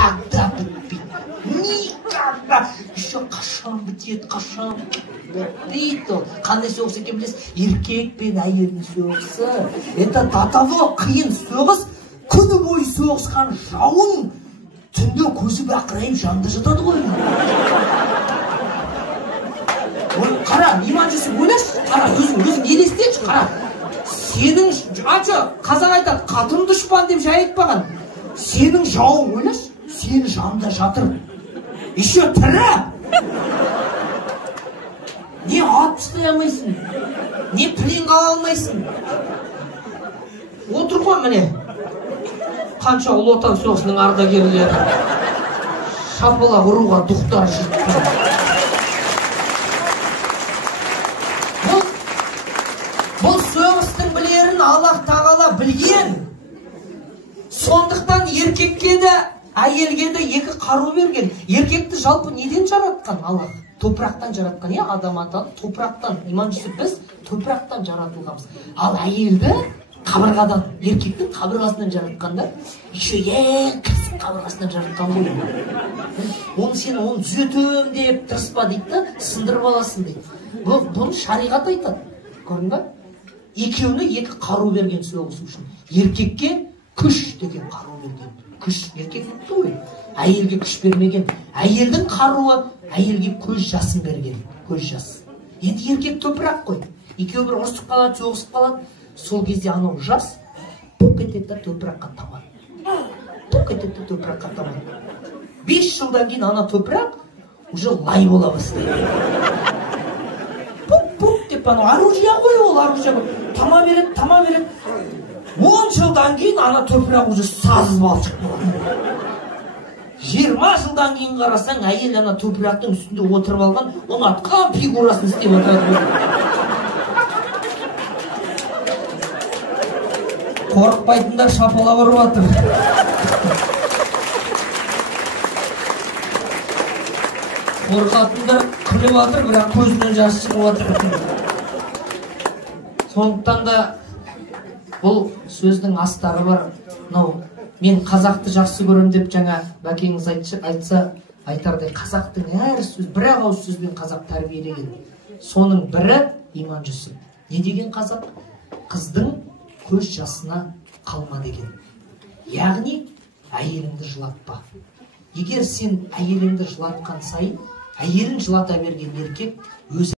никогда бітпейді. Никогда. Еще қашан бітеді, қашан бітпейді ол. Қандай соғыс екен білесіз? Еркек пен әйелдің соғысы. Это до того қиын соғыс, күні бойы соғысқан жауын түнде көзі бақырайып жанында жатады ғой. Қара, иманшысы ойлашы, қара, өзің елестетші, қара. Сенің, қазақ айтады, қатын дұшпан деп жай айтпаған. Сенің жауың ойлашы, сені жанында жатыр. Еще тірі. Не ат ұстай алмайсың, не пленға алмайсың. Отыр ғой міне. Қанша ұлы отан соғысының ардагерлері шапалақ ұруға дұқтар жұртты. Бұл соғыстың білерін Аллах тағала білген. Сондықтан еркекке де, әйелге де екі қару берген. Еркекті жалпы неден жаратқан Аллах? Топырақтан жаратқан, адам атаны топырақтан. Иманшысы біз топырақтан жаратылғанбыз. Ал әйелді қабырғадан, еркектің қабырғасынан жаратқанда, еще ең кірсін қабырғасынан жаратқан ғой. Оны сен оны түзетем деп тырыспа дейді, сындырып аласың дейді. Бұны шариғат айтады. Көрдің ба? Екеуіне екі қару берген соғысу үшін. Еркекке күш деген қару берген. Күш еркекті ғой. Әйелге күш бермеген. Әйелдің қаруы әйелге көз жасын берген. Көз жас. Енді еркек топырақ қой. Екеуі бір ұрысып қалады, соғысып қалады. Сол кезде анау жас топ кетеді, топыраққа тамады. Топ кетеді, топыраққа тамады. 5 жылдан кейін ана топырақ уже лай бола бастайды. Пуп-пуп деп оружие ғой, ол оружие ғой. Тама береді, тама береді. 10 жылдан кейін ана топырақ уже саз балшық болады. 20 жылдан кейін қарасаң, әйел ана топырақтың үстінде отырып алған, ұнатқан фигурасын істеп отырады. Қорықпайтындар шапалақ ұрып жатыр. Қорқатындар күліп жатыр, бірақ көзінен жас шығып жатыр. Сондықтан да бұл сөздің астары бар. Мен қазақты жақсы көрем деп жаңа бәкеңіз айтса, айтардай қазақтың әр сөз, бір ауыз сөзбен қазақ тәрбиелеген. Соның бірі Иманжүсіп. Не деген қазақ? Қыздың көз жасына қалма деген. Яғни әйеліңді жылатпа. Егер сен әйеліңді жылатқан сайын, әйелін жылата берген еркек өз